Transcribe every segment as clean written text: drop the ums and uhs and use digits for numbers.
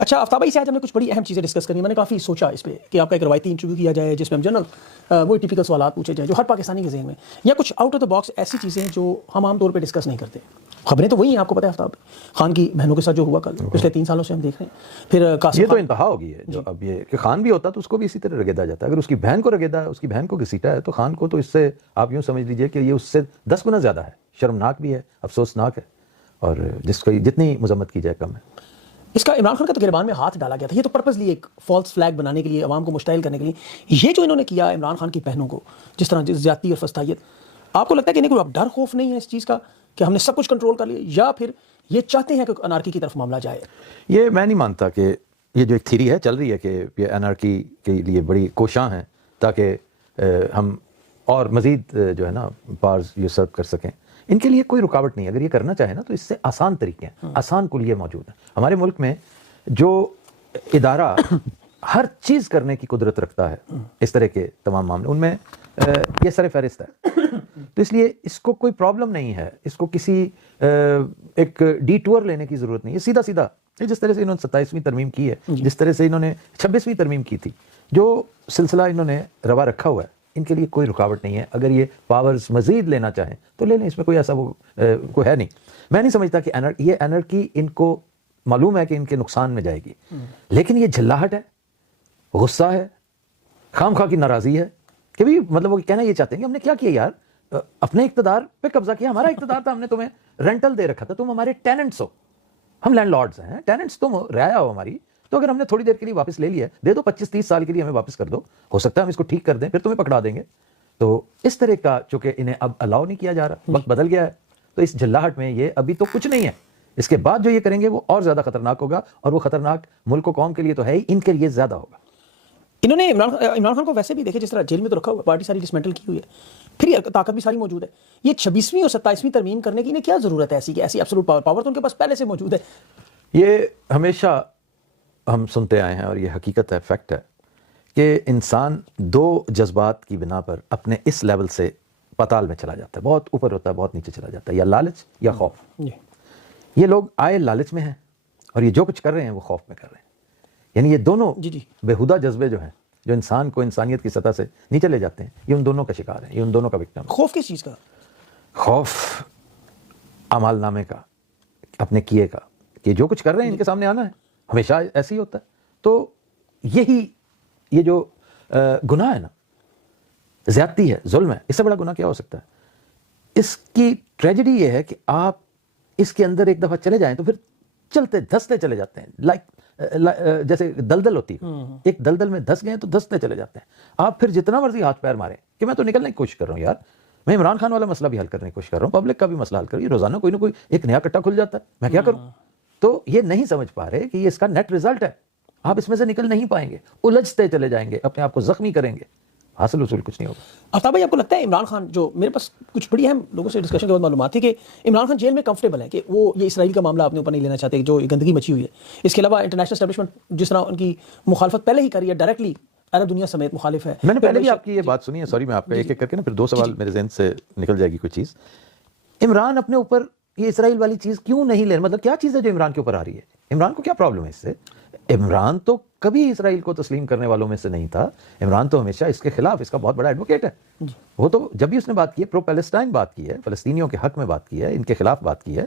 اچھا آفتاب بھائی سے آج ہم نے کچھ بڑی اہم چیزیں ڈسکس کرنی. میں نے کافی سوچا اس پہ کہ آپ کا ایک روایتی انٹرویو کیا جائے جس میں ہم جنرل وہی ٹپیکل سوالات پوچھے جائیں جو ہر پاکستانی کے ذہن میں, یا کچھ آؤٹ آف دا باکس ایسی چیزیں جو ہم عام طور پہ ڈسکس نہیں کرتے. خبریں تو وہی ہیں, آپ کو پتہ ہے آفتاب خان کی بہنوں کے ساتھ جو ہوا کل پچھلے 3 سالوں سے ہم دیکھ رہے ہیں. پھر قاسم یہ تو انتہا ہو گئی ہے. جو اب یہ کہ خان بھی ہوتا تو اس کو بھی اسی طرح رگیدا جاتا ہے. اگر اس کی بہن کو رگیدا ہے, اس کی بہن کو گھسیٹا ہے, تو خان کو تو اس سے آپ یوں سمجھ لیجئے کہ یہ اس سے 10 گنا زیادہ ہے. شرمناک بھی ہے, افسوسناک ہے, اور جس کو جتنی مذمت کی جائے کم ہے. اس کا عمران خان کا تو گربان میں ہاتھ ڈالا گیا تھا. یہ تو پرپزلی ایک فالس فلیگ بنانے کے لیے, عوام کو مشتعل کرنے کے لیے یہ جو انہوں نے کیا عمران خان کی بہنوں کو, جس طرح زیادتی اور فستائیت, آپ کو لگتا ہے کہ انہیں کوئی اب ڈر خوف نہیں ہے اس چیز کا کہ ہم نے سب کچھ کنٹرول کر لیا, یا پھر یہ چاہتے ہیں کہ انارکی کی طرف معاملہ جائے؟ یہ میں نہیں مانتا کہ یہ جو ایک تھیری ہے چل رہی ہے کہ یہ انارکی کے لیے بڑی کوشاں ہیں تاکہ ہم اور مزید جو ہے نا پارز یہ سرو کر سکیں. ان کے لیے کوئی رکاوٹ نہیں ہے. اگر یہ کرنا چاہے نا تو اس سے آسان طریقے ہیں, آسان کلیے موجود ہیں. ہمارے ملک میں جو ادارہ ہر چیز کرنے کی قدرت رکھتا ہے اس طرح کے تمام معاملے, ان میں یہ سر فہرست ہے. تو اس لیے اس کو کوئی پرابلم نہیں ہے, اس کو کسی ایک ڈی ٹور لینے کی ضرورت نہیں ہے. سیدھا سیدھا جس طرح سے انہوں نے 27ویں ترمیم کی ہے, جس طرح سے انہوں نے 26ویں ترمیم کی تھی, جو سلسلہ انہوں نے روا رکھا ہوا ہے, ان کے لیے کوئی رکاوٹ نہیں ہے. اگر یہ پاورز مزید لینا چاہیں تو لے لیں, اس میں کوئی ایسا کوئی ہے نہیں. میں نہیں سمجھتا کہ یہ انارکی ان کو معلوم ہے کہ ان کے نقصان میں جائے گی, لیکن یہ جھلاہٹ ہے, غصہ ہے, خام خواہ کی ناراضی ہے کہ بھی مطلب وہ کہنا یہ چاہتے ہیں کہ ہم نے کیا کیا یار, اپنے اقتدار پہ قبضہ کیا, ہمارا اقتدار تھا, ہم نے تمہیں رینٹل دے رکھا تھا, تم ہمارے ٹیننٹس ہو, ہم لینڈ لارڈز ہیں, ٹیننٹس تم رعایا ہو ہماری, تو اگر ہم نے تھوڑی دیر کے لیے واپس لے لیا دے دو, 25-30 سال کے لیے ہمیں واپس کر دو, ہو سکتا ہے ہم اس کو ٹھیک کر دیں, پھر تمہیں پکڑا دیں گے. تو اس طرح کا چونکہ انہیں اب الاؤ نہیں کیا جا رہا, وقت بدل گیا ہے, تو اس جھلاہٹ میں یہ ابھی تو کچھ نہیں ہے. اس کے بعد جو یہ کریں گے وہ اور زیادہ خطرناک ہوگا, اور وہ خطرناک ملک و قوم کے لیے تو ہے ہی, ان کے لیے زیادہ ہوگا. انہوں نے عمران خان کو ویسے بھی دیکھے جس طرح جیل میں تو رکھا ہوا, پارٹی ساری ڈسمینٹل کی ہوئی ہے, پھر یہ طاقت بھی ساری موجود ہے. یہ 26ویں اور 27ویں ترمیم کرنے کی انہیں کیا ضرورت ہے ایسی کہ ایسی ایبسولوٹ پاور تو ان کے پاس پہلے سے موجود ہے. یہ ہمیشہ ہم سنتے آئے ہیں اور یہ حقیقت ہے, فیکٹ ہے کہ انسان 2 جذبات کی بنا پر اپنے اس لیول سے پتال میں چلا جاتا ہے, بہت اوپر ہوتا ہے, بہت نیچے چلا جاتا ہے, یا لالچ یا خوف. یہ لوگ آئے لالچ میں ہیں اور یہ جو کچھ کر رہے ہیں وہ خوف میں کر رہے ہیں. یعنی یہ دونوں بےہودہ جذبے جو ہیں, جو انسان کو انسانیت کی سطح سے نیچے لے جاتے ہیں, یہ ان دونوں کا شکار ہے, یہ ان دونوں کا وکٹم ہے. خوف کس چیز کا؟ خوف اعمال نامے کا, اپنے کیے کا, کہ جو کچھ کر رہے ہیں ان کے سامنے آنا ہے, ہمیشہ ایسے ہی ہوتا ہے. تو یہ جو گناہ ہے نا, زیادتی ہے, ظلم ہے, اس سے بڑا گناہ کیا ہو سکتا ہے؟ اس کی ٹریجڈی یہ ہے کہ آپ اس کے اندر ایک دفعہ چلے جائیں تو پھر چلتے دھستے چلے جاتے ہیں, جیسے دلدل ہوتی ہے, ایک دلدل میں دھس گئے تو دھستے چلے جاتے ہیں. آپ پھر جتنا مرضی ہاتھ پیر ماریں کہ میں تو نکلنے کی کوشش کر رہا ہوں یار, میں عمران خان والا مسئلہ بھی حل کرنے کی کوشش کر رہا ہوں, پبلک کا بھی مسئلہ حل کر رہا ہوں, روزانہ کوئی نہ کوئی ایک نیا کٹا کھل جاتا ہے, میں کیا کروں؟ تو یہ نہیں سمجھ پا رہے کہ یہ اس کا نیٹ ریزلٹ ہے, آپ اس میں سے نکل نہیں پائیں گے, الجھتے چلے جائیں گے, اپنے آپ کو زخمی کریں گے, حاصل وصول کچھ نہیں ہوگا. آفتاب بھائی آپ کو لگتا ہے عمران خان, جو میرے پاس کچھ بڑی اہم لوگوں سے ڈسکشن کے بعد معلومات تھی کہ عمران خان جیل میں کمفرٹیبل ہے, کہ وہ یہ اسرائیل کا معاملہ اپنے اوپر نہیں لینا چاہتے جو گندگی مچی ہوئی ہے. اس کے علاوہ انٹرنیشنل اسٹیبلشمنٹ جس طرح ان کی مخالفت پہلے ہی کری ہے, ڈائریکٹلی عرب دنیا سمیت مخالف ہے. میں نے پہلے بھی آپ کی یہ بات سنی ہے, سوری میں آپ کا ایک ایک کر کے نا پھر 2 سوال میرے ذہن سے نکل جائے گی کوئی چیز. عمران اپنے اوپر یہ اسرائیل والی چیز کیوں نہیں لے, مطلب کیا چیز ہے جو عمران کے اوپر آ رہی ہے؟ عمران کو کیا پرابلم ہے اس سے؟ عمران تو کبھی اسرائیل کو تسلیم کرنے والوں میں سے نہیں تھا. عمران تو ہمیشہ اس کے خلاف, اس کا بہت بڑا ایڈوکیٹ ہے. وہ تو جب بھی اس نے بات کی ہے, پرو پیلسٹائن بات کی ہے, فلسطینیوں کے حق میں بات کی ہے, ان کے خلاف بات کی ہے.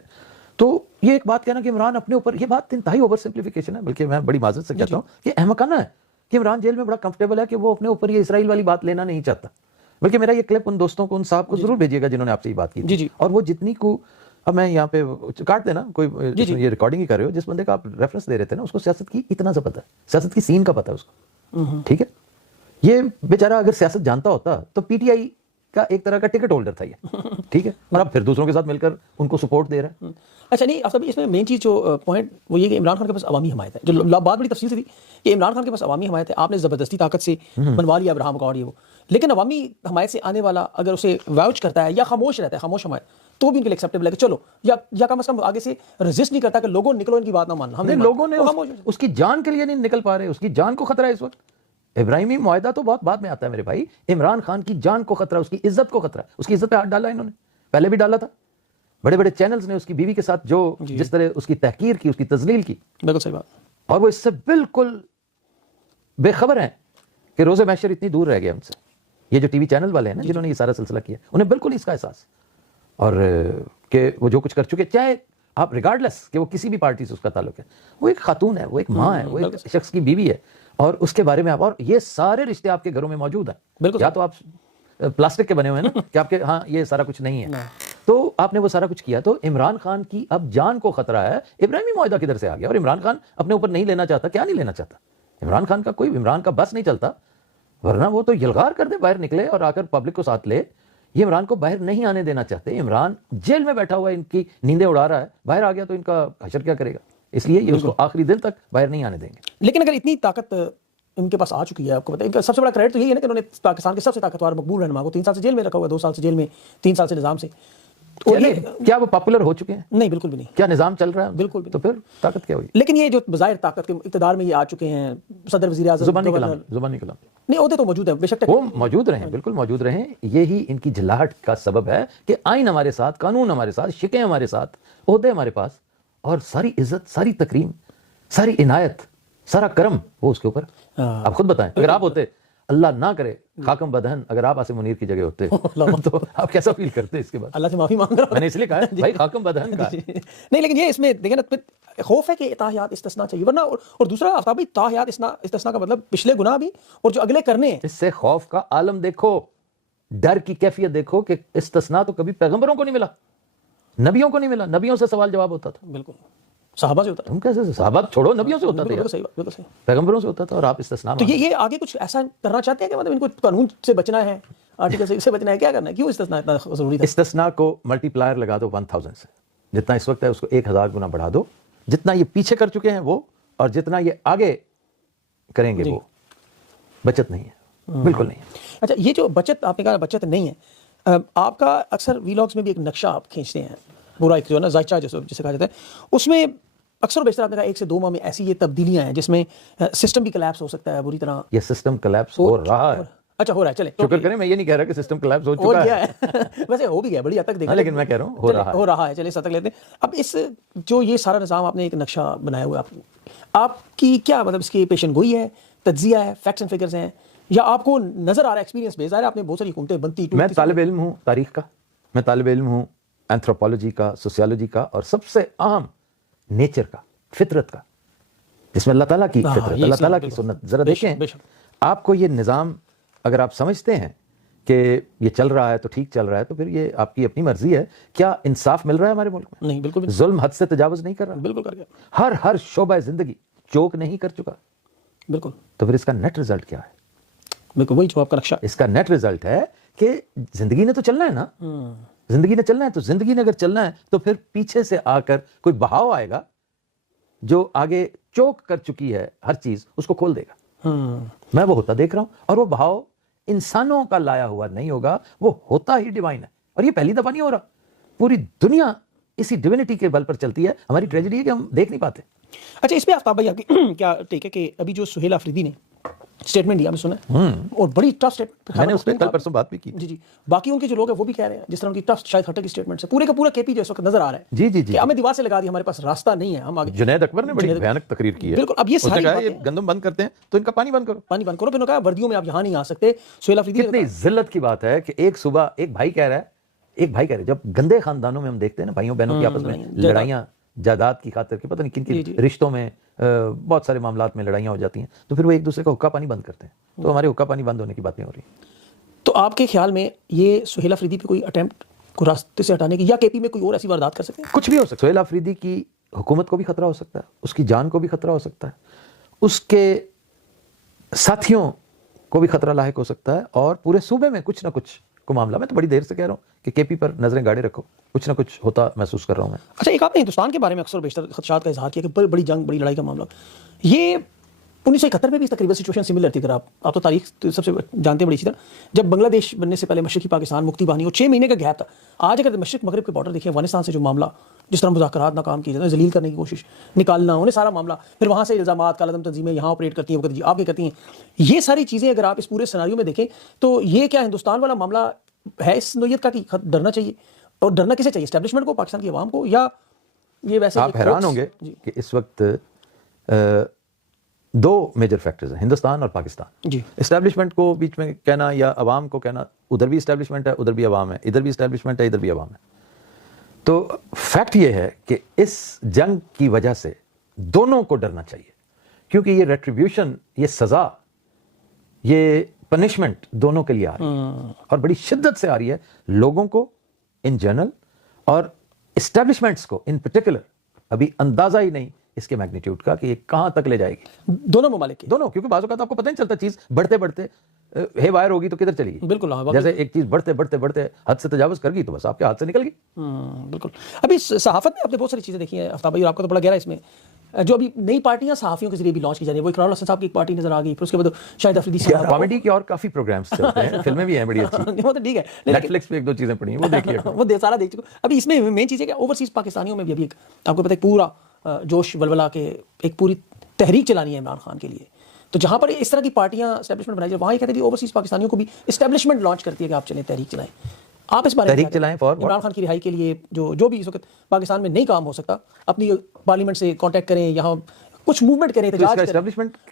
تو یہ ایک بات کہنا کہ عمران اپنے اوپر, یہ بات انتہائی اوور سمپلیفیکیشن ہے, بلکہ میں بڑی معذرت سے کہتا ہوں کہ احمقانہ ہے کہ عمران جیل میں بڑا کمفرٹیبل ہے کہ وہ اپنے اوپر یہ اسرائیل والی بات لینا نہیں چاہتا. بلکہ میرا یہ کلپ ان دوستوں کو, ان صاحب کو ضرور بھیجیے گا جنہوں نے آپ سے یہ بات کی تھی, اور وہ جتنی کو, اب میں یہاں پہ کاٹ دینا, کوئی یہ ریکارڈنگ ہی کر رہے ہو, جس بندے کا آپ ریفرنس دے رہے تھے نا, اس کو سیاست کی اتنا سا پتہ ہے, سیاست کی سین کا پتہ ہے اس کو, ٹھیک ہے. یہ بیچارہ اگر سیاست جانتا ہوتا تو پی ٹی آئی کا ایک طرح کا ٹکٹ ہولڈر تھا یہ, ٹھیک ہے, اور اب پھر دوسروں کے ساتھ مل کر ان کو سپورٹ دے رہا ہے. اچھا نہیں آفتاب اس میں مین چیز جو پوائنٹ وہ یہ کہ عمران خان کے پاس عوامی حمایت ہے, جو بات بڑی تفصیل سے تھی کہ عمران خان کے پاس عوامی حمایت ہے, آپ نے زبردستی طاقت سے بنوا لیا ابراہم اکارڈ یہ وہ, لیکن عوامی حمایت سے آنے والا اگر اسے واؤچ کرتا ہے یا خاموش رہتا ہے, خاموش حمایت, تو بھی ان کے لیے ایکسیپٹیبل ہے کہ چلو, یا کم از کم آگے سے رزسٹ نہیں کرتا کہ لوگوں نکلو ان کی بات نہ ماننا. ہم نے لوگوں نے اس کی جان کے لیے نہیں نکل پا رہے, اس کی جان کو خطرہ ہے اس وقت. ابراہیمی معاہدہ تو بہت بعد میں آتا ہے میرے بھائی, عمران خان کی جان کو خطرہ, اس کی عزت کو خطرہ, اس کی عزت پہ ہاتھ ڈالا انہوں نے, پہلے بھی ڈالا تھا. بڑے بڑے چینلز نے اس کی بیوی کے ساتھ جو جس طرح اس کی تحقیر کی, اس کی تذلیل کی. بالکل صحیح بات. اور وہ اس سے بالکل بے خبر ہیں کہ روز محشر اتنی دور رہ گیا ان سے. یہ جو ٹی وی چینل والے ہیں نا جنہوں نے یہ سارا سلسلہ کیا, انہیں بالکل اس کا احساس, اور کہ وہ جو کچھ کر چکے, چاہے آپ ریگارڈلیس کہ وہ کسی بھی پارٹی سے اس کا تعلق ہے, وہ ایک خاتون ہے, وہ ایک ماں ہے, وہ ایک شخص کی بیوی ہے, اور اس کے بارے میں آپ, اور یہ سارے رشتے آپ کے گھروں میں موجود ہیں. یا تو آپ پلاسٹک کے بنے ہوئے ہیں نا کہ آپ کے ہاں یہ سارا کچھ نہیں ہے, تو آپ نے وہ سارا کچھ کیا. تو عمران خان کی اب جان کو خطرہ ہے. ابراہیمی معاہدہ کدھر سے آ گیا, اور عمران خان اپنے اوپر نہیں لینا چاہتا, کیا نہیں لینا چاہتا عمران خان کا, کوئی عمران کا بس نہیں چلتا, ورنہ وہ تو یلغار کر دے, باہر نکلے اور آ کر پبلک کو ساتھ لے. یہ عمران کو باہر نہیں آنے دینا چاہتے. عمران جیل میں بیٹھا ہوا ہے, ان کی نیندیں اڑا رہا ہے, باہر آ گیا تو ان کا حشر کیا کرے گا, اس لیے یہ اس کو آخری دن تک باہر نہیں آنے دیں گے. لیکن اگر اتنی طاقت ان کے پاس آ چکی ہے, آپ کو پتہ ہے ان کا سب سے بڑا کریڈٹ تو یہی ہے نا کہ انہوں نے پاکستان کے سب سے طاقتور مقبول رہنما کو 3 سال سے جیل میں رکھا ہوا ہے, 2 سال سے جیل میں, 3 سال سے نظام سے. کیا وہ پاپولر ہو چکے ہیں؟ نہیں, بالکل بھی نہیں. کیا نظام چل رہا ہے؟ بالکل بھی. تو پھر طاقت کیا ہوئی؟ لیکن یہ جو بظاہر طاقت کے اقتدار میں یہ آ چکے ہیں, صدر, وزیر اعظم, زبانی کلام نہیں عہدے تو موجود ہیں, بے شک وہ موجود رہیں, بالکل موجود رہیں. یہی ان کی جھلاہٹ کا سبب ہے کہ آئین ہمارے ساتھ, قانون ہمارے ساتھ, شکیں ہمارے ساتھ, عہدے ہمارے پاس, اور ساری عزت, ساری تکریم, ساری عنایت, سارا کرم وہ اس کے اوپر. آپ خود بتائیں, اگر آپ ہوتے, اللہ نہ کرے خاکم بدہن, اگر آپ آصف منیر کی جگہ ہوتے تو آپ کیسا فیل کرتے اس کے بعد؟ اللہ سے معافی مانگ رہا ہوں. میں نے اس لیے کہا ہے بھائی خاکم بدہن کا نہیں, لیکن یہ اس میں دیکھیں نا, خوف ہے کہ تاحیات استثناء چاہیے, ورنہ اور دوسرا آفتاب بھائی, تاحیات استثناء کا مطلب پچھلے گناہ بھی اور جو اگلے کرنے ہیں. اس سے خوف کا عالم دیکھو, ڈر کی کیفیت دیکھو کہ استثناء تو کبھی پیغمبروں کو نہیں ملا, نبیوں کو نہیں ملا. نبیوں سے سوال جواب ہوتا تھا, بالکل صحابہ سے ہوتا تم کیسے, صحابہ چھوڑو, نبیوں سے ہوتا تھا, صحیح بات, بالکل صحیح. پیغمبروں سے ہوتا تھا, اور آپ استثناء. تو یہ آگے کچھ ایسا کرنا چاہتے ہیں کہ مطلب ان کو قانون سے بچنا ہے, آرٹیکل سے بچنا ہے, کیا کرنا ہے, کیوں استثناء اتنا ضروری تھا؟ استثناء کو ملٹی پلائر لگا دو 1000 سے, جتنا اس وقت ہے اس کو 1000 گنا بڑھا دو, جتنا یہ پیچھے کر چکے ہیں وہ, اور جتنا یہ آگے کریں گے وہ بچت نہیں ہے, بالکل نہیں ہے. اچھا, یہ جو بچت آپ نے کہا بچت نہیں ہے, آپ کا اکثر ویلاگز میں بھی ایک نقشہ آپ کھینچتے ہیں, پورا ایک جو ہے نا ذائچہ جسے کہا جاتا ہے, اس میں اکثر و بیشتر آپ نے کہا 1 سے 2 ماہ میں ایسی یہ تبدیلیاں ہیں جس میں سسٹم بھی کلیپس ہو سکتا ہے بری طرح. یہ سسٹم کلیپس ہو رہا ہے. اچھا, ہو رہا ہے, چلیں شکر کریں, میں یہ نہیں کہہ رہا کہ سسٹم کلیپس ہو چکا ہے, ویسے ہو بھی گیا بڑی حد تک دیکھا, لیکن میں کہہ رہا ہوں ہو رہا ہے. چلیں سطح لیتے ہیں. اب اس جو یہ سارا نظام آپ نے ایک نقشہ بنایا ہوا ہے, آپ کی کیا مطلب اس کی پیشن گوئی ہے, تجزیہ ہے, فیکٹس اینڈ فگرز ہیں, یا آپ کو نظر آ رہا ہے ایکسپیرینس بیس ہے, آپ نے بہت ساری حکومتیں بنتی. میں طالب علم ہوں تاریخ کا, میں طالب علم ہوں اینتھروپولوجی کا, سوسیولوجی کا, اور سب سے اہم نیچر کا, فطرت کا, جس میں اللہ تعالیٰ کی فطرت, اللہ تعالیٰ کی سنت. ذرا دیکھیں, آپ کو یہ نظام اگر آپ سمجھتے ہیں کہ یہ چل رہا ہے تو ٹھیک چل رہا ہے, تو پھر یہ آپ کی اپنی مرضی ہے. کیا انصاف مل رہا ہے ہمارے ملک میں؟ نہیں, بالکل بھی. ظلم حد سے تجاوز نہیں کر رہا, بالکل کر گیا, ہر شعبہ زندگی چوک نہیں کر چکا, بالکل. تو پھر اس کا نیٹ رزلٹ کیا ہے؟ بالکل وہی جو آپ کا نقشہ. اس کا نیٹ رزلٹ ہے کہ زندگی نے تو چلنا ہے نا, زندگی نے چلنا ہے, تو زندگی نے اگر چلنا ہے تو پھر پیچھے سے آ کر کوئی بہاؤ آئے گا جو آگے چوک کر چکی ہے ہر چیز, اس کو کھول دے گا. میں وہ ہوتا دیکھ رہا ہوں, اور وہ بہاؤ انسانوں کا لایا ہوا نہیں ہوگا, وہ ہوتا ہی ڈیوائن ہے. اور یہ پہلی دفعہ نہیں ہو رہا, پوری دنیا اسی ڈیوینٹی کے بل پر چلتی ہے. ہماری ٹریجڈی ہے کہ ہم دیکھ نہیں پاتے. اچھا, اس پہ آفتاب بھائی آپ کی کیا ٹیک ہے کہ ابھی جو سہیل آفریدی نے اسٹیٹمنٹ دیا, میں سنا ہے, اور بڑی ٹف اسٹیٹمنٹ, میں نے اس پہ کل پرسوں بات بھی کی. جی, باقی ان کے جو لوگ ہیں وہ بھی کہہ رہے ہیں, جس طرح ان کی ٹف شاید ہٹر کی اسٹیٹمنٹ سے پورے کا پورا کے پی جو اس وقت نظر آ رہا ہے, جی, کہ ہمیں دیوار سے لگا دیا, ہمارے پاس راستہ نہیں ہے, ہم آگے. جنید اکبر نے بڑی بھیانک تقریر کی ہے. بالکل. اب یہ ساری باتیں, گندم بند کرتے ہیں تو ان کا پانی بند کرو, پانی بند کرو. پھر انہوں نے کہا وردیوں میں آپ یہاں نہیں آ سکتے. سہیل آفریدی کتنی ذلت کی بات ہے کہ ایک صبح ایک بھائی کہہ رہا ہے, جب گندے خاندانوں میں ہم دیکھتے ہیں نا بھائیوں بہنوں کی آپس میں لڑائیاں جائیداد کی خاطر کے, پتہ نہیں کن کی رشتوں میں, بہت سارے معاملات میں لڑائیاں ہو جاتی ہیں, تو پھر وہ ایک دوسرے کا حقہ پانی بند کرتے ہیں. تو ہمارے حقہ پانی بند ہونے کی باتیں ہو رہی ہیں. تو آپ کے خیال میں یہ سہیل آفریدی پہ کوئی اٹیمپٹ کو راستے سے ہٹانے کی, یا کے پی میں کوئی اور ایسی واردات کر سکتے ہیں؟ کچھ بھی ہو سکتا ہے. سہیل آفریدی کی حکومت کو بھی خطرہ ہو سکتا ہے, اس کی جان کو بھی خطرہ ہو سکتا ہے, اس کے ساتھیوں کو بھی خطرہ لاحق ہو سکتا ہے, اور پورے صوبے میں کچھ نہ کچھ کو معاملہ. میں تو بڑی دیر سے کہہ رہا ہوں کہ کے پی پر نظریں گاڑے رکھو, کچھ نہ کچھ ہوتا محسوس کر رہا ہوں میں. اچھا, ایک آپ نے ہندوستان کے بارے میں اکثر بیشتر خدشات کا اظہار کیا کہ بڑی جنگ, بڑی لڑائی کا معاملہ. یہ 1971 میں بھی تقریباً سچویشن سملر تھی. اگر آپ تو تاریخ سب سے جانتے ہیں بڑی اچھی طرح, جب بنگلہ دیش بننے سے پہلے مشرقی پاکستان مکتی باہنی اور 6 مہینے کا گیپ تھا. آج اگر مشرق مغرب کے بارڈر دیکھیں, افغانستان سے جو معاملہ, جس طرح مذاکرات ناکام کیے جاتے ہیں, ذلیل کرنے کی کوشش, نکالنا, انہیں سارا معاملہ, پھر وہاں سے الزامات, کالعدم تنظیمیں یہاں آپریٹ کرتی ہیں, آپ کے کرتی ہیں, یہ ساری چیزیں اگر آپ اس پورے سیناریو میں دیکھیں تو یہ کیا ہندوستان والا معاملہ ہے اس نوعیت کا کہ ڈرنا چاہیے؟ اور ڈرنا کسے چاہیے, اسٹیبلشمنٹ کو, پاکستان کی عوام کو, یا یہ ویسے؟ آپ حیران ہوں گے کہ اس وقت دو میجر فیکٹرز ہیں، ہندوستان اور پاکستان. جی اسٹیبلشمنٹ کو بیچ میں کہنا یا عوام کو کہنا، ادھر بھی اسٹیبلشمنٹ ہے ادھر بھی عوام ہے، ادھر بھی اسٹیبلشمنٹ ہے ادھر بھی عوام ہے. تو فیکٹ یہ ہے کہ اس جنگ کی وجہ سے دونوں کو ڈرنا چاہیے، کیونکہ یہ ریٹریبیوشن، یہ سزا، یہ پنشمنٹ دونوں کے لیے آ رہی ہے اور بڑی شدت سے آ رہی ہے، لوگوں کو ان جنرل اور اسٹیبلشمنٹس کو ان پرٹیکولر. ابھی اندازہ ہی نہیں اس کے میگنیٹیوڈ کا کہ یہ کہاں تک لے جائے گی دونوں ممالک کی. دونوں، کیونکہ بعض اوقات آپ کو پتہ نہیں چلتا چیز بڑھتے بڑھتے ہے وائر ہوگی تو کدھر چلی گی. بالکل ہاں جیسے ایک چیز بڑھتے بڑھتے بڑھتے حد سے تجاوز کر گئی تو بس آپ کے ہاتھ سے نکل گئی. بالکل. ابھی صحافت میں آپ نے بہت ساری چیزیں دیکھی ہیں آفتاب بھائی، اور آپ کا تو بڑا گہرا اس میں جو ابھی نئی پارٹیاں صحافیوں کے ذریعے بھی لانچ کی جا رہی ہیں. وہ اقرار الحسن صاحب کی ایک پارٹی نظر آ گئی، پھر اس کے بعد شاہد افریدی صاحب. کامیڈی کی اور کافی پروگرامز چلتے ہیں، فلمیں بھی ہیں بڑی اچھی. وہ تو ٹھیک ہے، نیٹ فلکس پہ ایک دو چیزیں پڑی ہیں، وہ دیکھیے. وہ سارا دیکھ چکا. ابھی اس میں مین چیز ہے کہ اوورسیز پاکستانیوں میں بھی ابھی آپ کو پتہ ہے پورا جوش ولولہ کے ایک پوری تحریک چلانی ہے عمران خان کے لیے. تو جہاں پر اس طرح کی پارٹیاں اسٹیبلشمنٹ بنائی جائے، وہاں یہ کہتے ہیں اوورسیز پاکستانیوں کو بھی اسٹیبلشمنٹ لانچ کرتی ہے کہ آپ چلیں تحریک چلائیں. آپ اس بارے میں تحریک چلائیں فار عمران خان کی رہائی کے لیے جو بھی اس وقت پاکستان میں نہیں کام ہو سکتا، اپنی پارلیمنٹ سے کانٹیکٹ کریں، یہاں کچھ موومنٹ کریں، احتجاج کریں.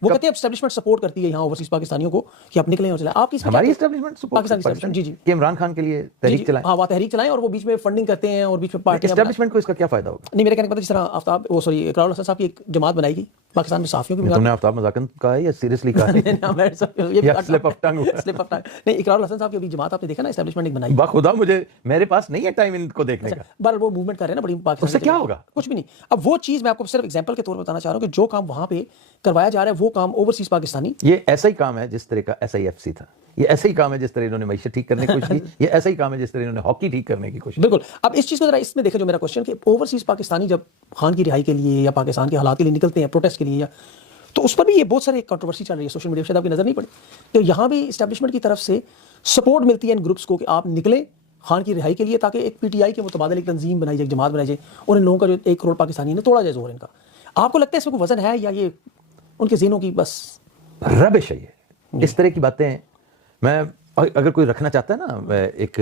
وہ کہتے ہیں اسٹیبلشمنٹ سپورٹ کرتی ہے یہاں اوورسیز پاکستانیوں کو کہ آپ نکلیں اور چلائیں. آپ کی ہماری اسٹیبلشمنٹ پاکستان جی کہ عمران خان کے لیے تحریک چلائیں. ہاں وہ تحریک چلائیں اور وہ بیچ میں فنڈنگ کرتے ہیں اور بیچ میں پارٹی اسٹیبلشمنٹ کو اس کا کیا فائدہ ہوگا؟ نہیں، میرے کہنے کا مطلب جس طرح آفتاب اقرار الحسن صاحب کی ایک جماعت بنائی گئی پاکستان میں صحافیوں کی. تم نے آفتاب مذاکرہ کہا ہے یا سیریسلی کہا ہے؟ Slip of tongue. نہیں، اقرار الحسن صاحب کی ابھی جماعت آپ نے دیکھا نا، اسٹیبلشمنٹ ایک بنائی. بخدا مجھے میرے پاس نہیں ہے ٹائم ان کو دیکھنے کا. بہرحال وہ موومنٹ کر رہے ہیں نا بڑی پاکستان. اس سے کیا ہوگا؟ کچھ بھی نہیں. اب وہ چیز میں آپ کو صرف ایگزامپل کے طور پر بتانا چاہ رہا ہوں کہ جو کام وہاں پہ کروایا جا رہا ہے وہ کام اوورسیز پاکستانی. یہ ایسا ہی کام ہے جس طرح کا SIFC تھا، یہ ایسا ہی کام ہے جس طرح انہوں نے معیشت ٹھیک کرنے کی کوشش کی، یہ ایسا ہی کام ہے جس طرح انہوں نے ہاکی ٹھیک کرنے کی کوشش. بالکل. اب اس چیز کو ذرا اس میں دیکھیں، جو میرا کوشچن کہ اوورسیز پاکستانی جب خان کی رہائی کے لیے یا پاکستان کے حالات کے لیے نکلتے ہیں پروٹیسٹ کے لیے، یا تو اس پر بھی یہ بہت سارے کنٹروورسی چل رہی ہے سوشل میڈیا پہ، شاید آپ کی نظر نہیں پڑی کہ یہاں بھی اسٹیبلشمنٹ کی طرف سے سپورٹ ملتی ہے ان گروپس کو کہ آپ نکلیں خان کی رہائی کے لیے، تاکہ ایک PTI کے متبادل ایک تنظیم بنائی جائے، ایک جماعت بنائی جائے، اور ان لوگوں کا جو 1 کروڑ پاکستانی ہے توڑا جائے زور ان کا. آپ کو لگتا ہے اس میں کوئی وزن ہے یا یہ ان کے ذہنوں کی بس ربش ہے؟ یہ اس طرح کی باتیں میں اگر کوئی رکھنا چاہتا ہے نا، ایک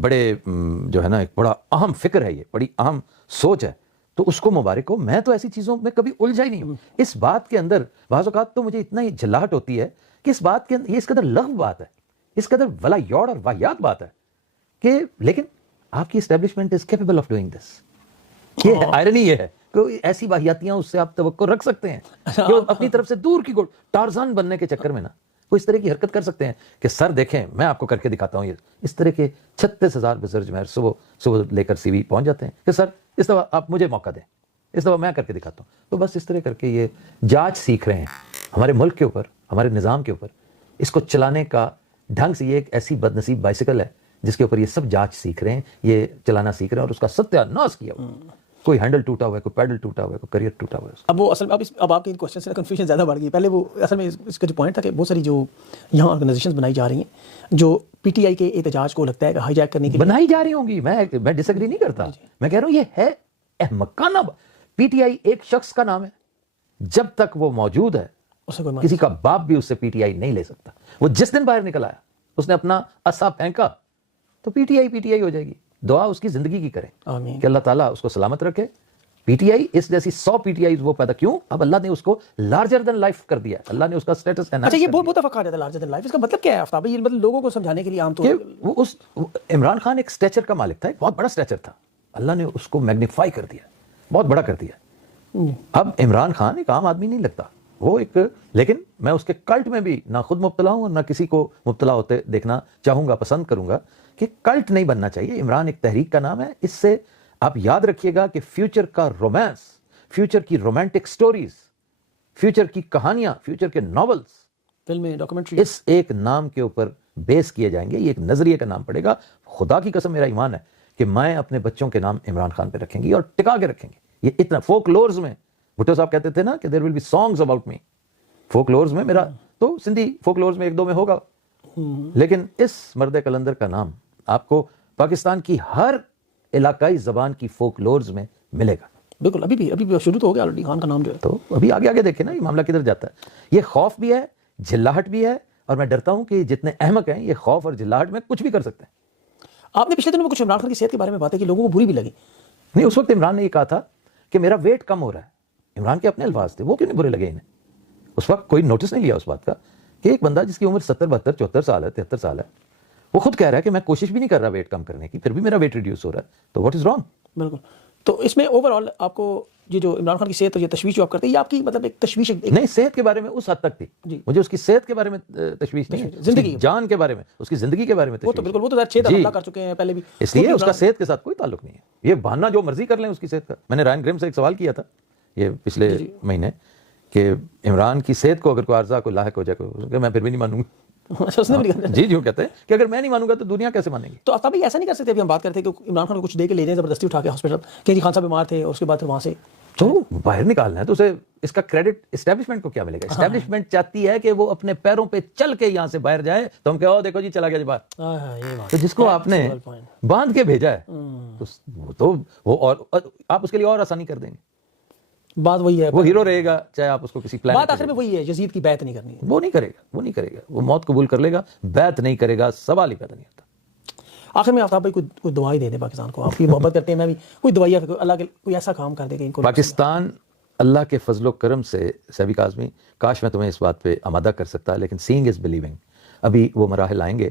بڑے جو ہے نا ایک بڑا اہم فکر ہے، یہ بڑی اہم سوچ ہے، تو اس کو مبارک ہو. میں تو ایسی چیزوں میں کبھی الجھا ہی نہیں ہوں. اس بات کے اندر بعض اوقات تو مجھے اتنا ہی جھلاہٹ ہوتی ہے کہ اس بات کے اندر یہ اس قدر لغو بات ہے، اس قدر ولا یوڑ اور واہیات بات ہے کہ لیکن آپ کی establishment is capable of doing this. یہ آئرنی یہ ہے کہ ایسی واہیاتیاں اس سے آپ توقع رکھ سکتے ہیں کہ وہ اپنی طرف سے دور کی ٹارزان بننے کے چکر میں نا وہ اس طرح کی حرکت کر سکتے ہیں کہ سر دیکھیں میں آپ کو کر کے دکھاتا ہوں. یہ اس طرح کے 36,000 بزرگ مہر صبح لے کر CV پہنچ جاتے ہیں کہ سر اس دفعہ آپ مجھے موقع دیں، اس دفعہ میں کر کے دکھاتا ہوں. تو بس اس طرح کر کے یہ جانچ سیکھ رہے ہیں ہمارے ملک کے اوپر، ہمارے نظام کے اوپر. اس کو چلانے کا ڈھنگ سے یہ ایک ایسی بد نصیب بائسیکل ہے جس کے اوپر یہ سب جانچ سیکھ رہے ہیں، یہ چلانا سیکھ رہے ہیں اور اس کا ستیہ ناش کیا ہوا. کوئی ہینڈل ٹوٹا ہوا ہے، کوئی پیڈل ٹوٹا ہوا ہے، کوئی کریئر ٹوٹا ہوا ہے. اب وہ اصل میں اب آپ کے ان کوسچن سے کنفیوژن زیادہ بڑھ گئی. پہلے وہ اصل میں اس کا جو پوائنٹ تھا کہ بہت ساری جو یہاں آرگنائزیشنز بنائی جا رہی ہیں جو PTI کے احتجاج کو لگتا ہے کہ ہائی جیک کرنے کے لیے بنائی جا رہی ہوں گی. میں ڈس ایگری نہیں کرتا، میں کہہ رہا ہوں یہ ہے احمقانہ. PTI ایک شخص کا نام ہے، جب تک وہ موجود ہے کسی کا باپ بھی اس سے PTI نہیں لے سکتا. وہ جس دن باہر نکل آیا اس نے اپنا عصا پھینکا تو PTI ہو جائے گی. دعا اس کی زندگی کی کریں آمین کہ اللہ تعالیٰ اس کو سلامت رکھے. PTI اس جیسی 100 PTIs وہ پیدا کیوں؟ اب اللہ نے اس کو لارجر دین لائف کر دیا، اللہ نے اس کا سٹیٹس انہانس. اچھا، یہ بہت دفعہ کہا جاتا ہے لارجر دین لائف، اس کا مطلب کیا ہے آفتاب؟ یہ مطلب لوگوں کو سمجھانے کے لیے عام طور کہ اس عمران خان ایک سٹیچر کا مالک تھا، ایک بہت بڑا سٹیچر تھا، اللہ نے اس کو میگنیفائی کر دیا، بہت بڑا کر دیا. اب عمران خان ایک عام آدمی نہیں لگتا، وہ ایک، لیکن میں اس کے کلٹ میں بھی نہ خود مبتلا ہوں اور نہ کسی کو مبتلا ہوتے دیکھنا چاہوں گا، پسند کروں گا کہ کلٹ نہیں بننا چاہیے. عمران ایک تحریک کا نام ہے. اس سے آپ یاد رکھیے گا کہ فیوچر کا رومانس، فیوچر کی رومانٹک سٹوریز، فیوچر کی کہانیاں، فیوچر کے ناولز، فلمیں، ڈاکومنٹری اس ایک نام کے اوپر بیس کیے جائیں گے. یہ ایک نظریے کا نام پڑے گا. خدا کی قسم میرا ایمان ہے کہ میں اپنے بچوں کے نام عمران خان پہ رکھیں گی اور ٹکا کے رکھیں گے. یہ اتنا فوک لورز میں بھٹو صاحب کہتے تھے نا کہ there will be songs about me. Folklores میں میرا تو سندھی فوک لورز میں 1-2 میں ہوگا، لیکن اس مرد کلندر کا نام آپ کو پاکستان کی ہر علاقائی زبان کی فوک لورز میں ملے گا. بالکل. ابھی بھی شروع تو ہو گیا آلریڈی خان کا نام جو ہے. تو ابھی آگے دیکھیں نا یہ معاملہ کدھر جاتا ہے. یہ خوف بھی ہے، جھلاہٹ بھی ہے، اور میں ڈرتا ہوں کہ جتنے احمق ہیں یہ خوف اور جھلاہٹ میں کچھ بھی کر سکتے ہیں. آپ نے پچھلے دنوں میں کچھ عمران خان کی صحت کے بارے میں باتیں کی، لوگوں کو بری بھی لگی. نہیں، اس وقت عمران نے یہ کہا تھا کہ میرا ویٹ کم ہو رہا ہے. عمران کے اپنے الفاظ تھے، وہ کیوں نہیں برے لگے انہیں؟ اس وقت کوئی نوٹس نہیں لیا اس بات کا کہ ایک بندہ جس کی عمر 70 72 74 سال ہے 73 سال ہے وہ خود کہہ رہا ہے کہ میں کوشش بھی نہیں کر رہا ویٹ کم کرنے کی پھر بھی میرا ویٹ ریڈیوس ہو رہا ہے تو واٹ از رانگ. بالکل. تو اس میں اوور آل آپ کو یہ جو عمران خان کی صحت اور یہ تشویش جو آپ کرتے ہیں یہ آپ کی مطلب ایک تشویش نہیں صحت کے بارے میں اس حد تک تھی جی. مجھے اس کی صحت کے بارے میں تشویش نہیں ہے زندگی جان کے بارے میں اس کی زندگی کے بارے میں وہ تو بالکل وہ تو 6 دفعہ حملہ کر چکے ہیں پہلے بھی اس لیے اس کا صحت کے ساتھ کوئی تعلق نہیں ہے. یہ بہانہ جو مرضی کر لیں اس کی صحت کا. میں نے رائن گریم سے ایک سوال کیا تھا یہ پچھلے مہینے کہ عمران کی صحت کو اگر کوئی عارضہ کو لاحق ہو جائے کہ میں پھر بھی نہیں مانوں گا. اس نے بھی کہا جی جو کہتے ہیں کہ اگر میں نہیں مانوں گا تو دنیا کیسے مانے گی. تو آپ بھی ایسا نہیں کر سکتے. ابھی ہم بات کرتے ہیں کہ عمران خان کو کچھ دے کے لے جائیں زبردستی اٹھا کے ہاسپٹل کہ جی خان صاحب بیمار تھے اور اس کے بعد پھر وہاں سے تو باہر نکالنا ہے تو اسے اس کا کریڈٹ اسٹیبلشمنٹ کو کیا ملے گا. اسٹیبلشمنٹ چاہتی ہے کہ وہ اپنے پیروں پہ چل کے یہاں سے باہر جائے تو ہم کہو دیکھو جی چلا گیا جی باہر. تو جس کو آپ نے باندھ کے بھیجا ہے تو وہ اور آپ اس کے لیے اور آسانی کر دیں گے. بات وہی ہے وہ ہیرو رہے گا چاہے آپ اس کو کسی پلان بات آخر میں وہی ہے یزید کی بیعت نہیں کرنی ہے. وہ نہیں کرے گا وہ موت قبول کر لے گا بیعت نہیں کرے گا سوال ہی پیدا نہیں ہوتا. آخر میں آفتاب بھائی کوئی دعائی دے دیں پاکستان کو. آپ کی محبت کرتے ہیں میں بھی کوئی دعائی اللہ کے کوئی ایسا کام کر دے کہ ان کو پاکستان اللہ کے فضل و کرم سے سیبی کاظمی کاش میں تمہیں اس بات پہ آمادہ کر سکتا لیکن سینگ از بلیونگ. ابھی وہ مراحل آئیں گے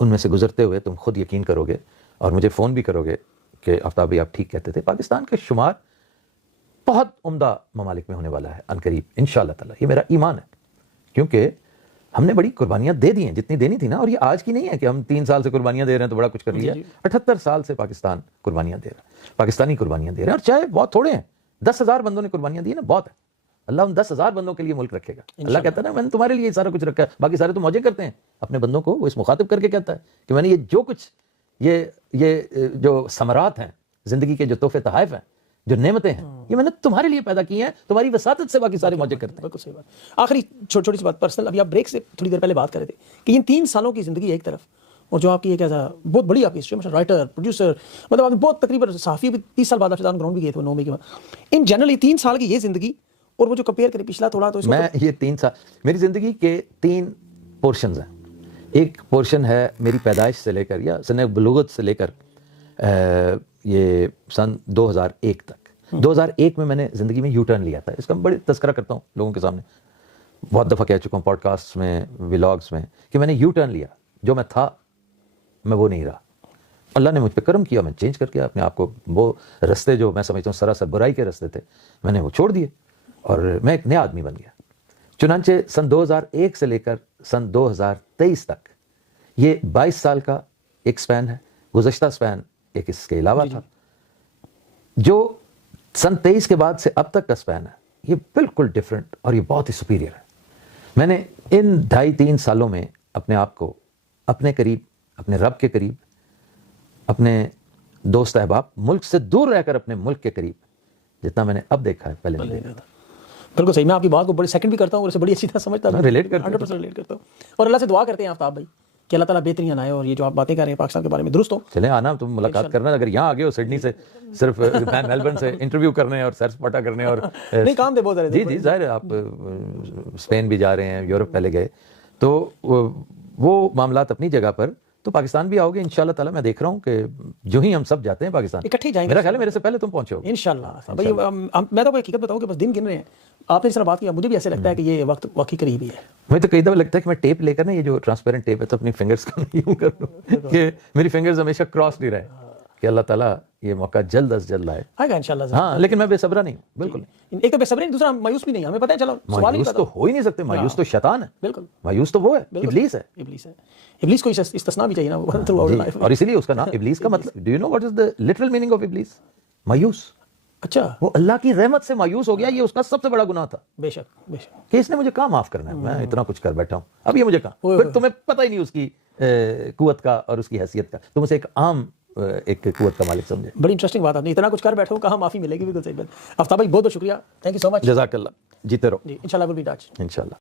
ان میں سے گزرتے ہوئے تم خود یقین کرو گے اور مجھے فون بھی کرو گے کہ آفتاب بھائی آپ ٹھیک کہتے تھے. پاکستان کا شمار بہت عمدہ ممالک میں ہونے والا ہے عنقریب انشاءاللہ تعالی. یہ میرا ایمان ہے کیونکہ ہم نے بڑی قربانیاں دے دی ہیں جتنی دینی تھی نا. اور یہ آج کی نہیں ہے کہ ہم 3 سال سے قربانیاں دے رہے ہیں تو بڑا کچھ کر لیا. 78 سال سے پاکستان قربانیاں دے رہا ہے پاکستانی قربانیاں دے رہے ہیں اور چاہے بہت تھوڑے ہیں 10,000 بندوں نے قربانیاں دی نا بہت ہے. اللہ ان 10,000 بندوں کے لیے ملک رکھے گا. اللہ کہتا ہے نا میں نے تمہارے لیے سارا کچھ رکھا ہے باقی سارے تو موجے کرتے ہیں اپنے بندوں کو. وہ اس مخاطب کر کے کہتا ہے کہ میں نے یہ جو کچھ یہ جو ثمرات ہیں زندگی کے جو تحفے تحائف ہیں جو نعمتیں ہیں یہ میں نے تمہارے لیے پیدا کی ہیں تمہاری وساطت سے باقی سارے موجے کرتے ہیں. بالکل صحیح بات. آخری چھوٹی سی بات پرسنل ابھی آپ بریک سے تھوڑی دیر پہلے بات کر رہے تھے کہ ان 3 سالوں کی زندگی ایک طرف اور جو آپ کی ایک ایسا بہت بڑی آپ کی ہسٹری رائٹر پروڈیوسر مطلب آپ بہت تقریباً صحافی بھی 30 سال بعد آپ گراؤنڈ بھی گئے تھے 9 مئی کے بعد. ان جنرلی 3 سال کی یہ زندگی اور وہ جو کمپیئر کرے پچھلا تھوڑا تو میں یہ 3 سال میری زندگی کے 3 پورشنز ہیں. ایک پورشن ہے میری پیدائش سے لے کر یا سن بلوغت سے لے کر یہ سن 2001 تک. 2001 میں نے زندگی میں یو ٹرن لیا تھا. اس کا بڑی تذکرہ کرتا ہوں لوگوں کے سامنے بہت دفعہ کہہ چکا ہوں پوڈ کاسٹ میں ولاگس میں کہ میں نے یو ٹرن لیا. جو میں تھا میں وہ نہیں رہا. اللہ نے مجھ پہ کرم کیا میں چینج کر کے اپنے آپ کو وہ رستے جو میں سمجھتا ہوں سراسر برائی کے رستے تھے میں نے وہ چھوڑ دیے اور میں ایک نیا آدمی بن گیا. چنانچہ سن 2001 سے لے کر سن 2023 تک یہ 22 سال کا ایک سپین ہے. گزشتہ سپین ایک اس کے علاوہ تھا. جو سن 23 کے بعد سے اب تک کا سپین ہے یہ بالکل ڈیفرنٹ اور یہ بہت ہی سپیریئر ہے. میں نے ان 2.5-3 سالوں میں اپنے آپ کو اپنے قریب اپنے رب کے قریب اپنے دوست احباب ملک سے دور رہ کر اپنے ملک کے قریب جتنا میں نے اب دیکھا ہے پہلے نہیں دیکھا تھا. بالکل صحیح. میں آپ کی بات کو بڑی سیکنڈ بھی کرتا ہوں اور اسے بڑی اچھی طرح سمجھتا ہوں. ریلیٹ کرتا ہوں 100% ریلیٹ کرتا ہوں اور اللہ سے دعا کرتے ہیں آفتاب بھائی کہ اللہ تعالیٰ بہترین آئے اور یہ جو آپ باتیں کر رہے ہیں پاکستان کے بارے میں درست ہو. چلیں آنا تم ملاقات کرنا. اگر یہاں آگے ہو سڈنی سے صرف میلبرن سے انٹرویو کرنے اور سیر سپاٹا کرنے اور نہیں کام دے بہت سارے. جی ظاہر ہے آپ اسپین بھی جا رہے ہیں یورپ پہلے گئے تو وہ معاملات اپنی جگہ پر. تو پاکستان بھی آؤ گے انشاءاللہ تعالیٰ. میں دیکھ رہا ہوں کہ جو ہی ہم سب جاتے ہیں پاکستان اکٹھے جائیں گے. میرا خیال ہے میرے سے پہلے تم پہنچو گے انشاءاللہ. بھائی میں تو کوئی حقیقت بتاؤں کہ بس دن گن رہے ہیں. آپ نے اس طرح بات کیا مجھے بھی ایسے لگتا ہے کہ یہ وقت واقعی قریب ہی ہے. مجھے تو کئی دفعہ لگتا ہے کہ میں ٹیپ لے کر نا یہ جو ٹرانسپیرنٹ ٹیپ ہے تو اپنی فنگرز کو یوں کر لوں کہ میری فنگرز ہمیشہ کراس نہیں رہے کہ اللہ تعالیٰ یہ موقع جلد از جلد آئے. آئے گا انشاءاللہ. ہاں لیکن میں بے صبرا نہیں ہوں بالکل. ایک تو بے صبری دوسرا مایوس بھی نہیں. ہمیں پتہ ہے چلو سوال مایوس تو ہو ہی نہیں سکتے. مایوس تو شیطان ہے. بالکل مایوس تو وہ ہے ابلیس ہے. ابلیس ہے. ابلیس کو استثناء بھی چاہیے نا تھرو آؤٹ لائف. اور اسی لیے اس کا نام ابلیس کا مطلب do you know what is the literal meaning of Iblis? مایوس. اچھا وہ اللہ کی رحمت سے مایوس ہو گیا. یہ اس کا سب سے بڑا گناہ تھا. بے شک بے شک کہ اس نے مجھے کہاں معاف کرنا ہے. میں اتنا کچھ کر بیٹھا ہوں اب یہ مجھے کہاں. پھر تمہیں پتہ ہی نہیں اس کی قوت کا اور اس کی حیثیت کا. تم اسے ایک عام ایک قوت کا مالک سمجھے. بڑی انٹرسٹنگ بات. آپ نے اتنا کچھ کر بیٹھے ہو کہاں معافی ملے گی. بالکل صحیح بات. آفتاب بھائی بہت بہت شکریہ. تھینک یو سو مچ. جزاک اللہ. جیتے رہو جی انشاءاللہ ول بی ٹچ انشاءاللہ.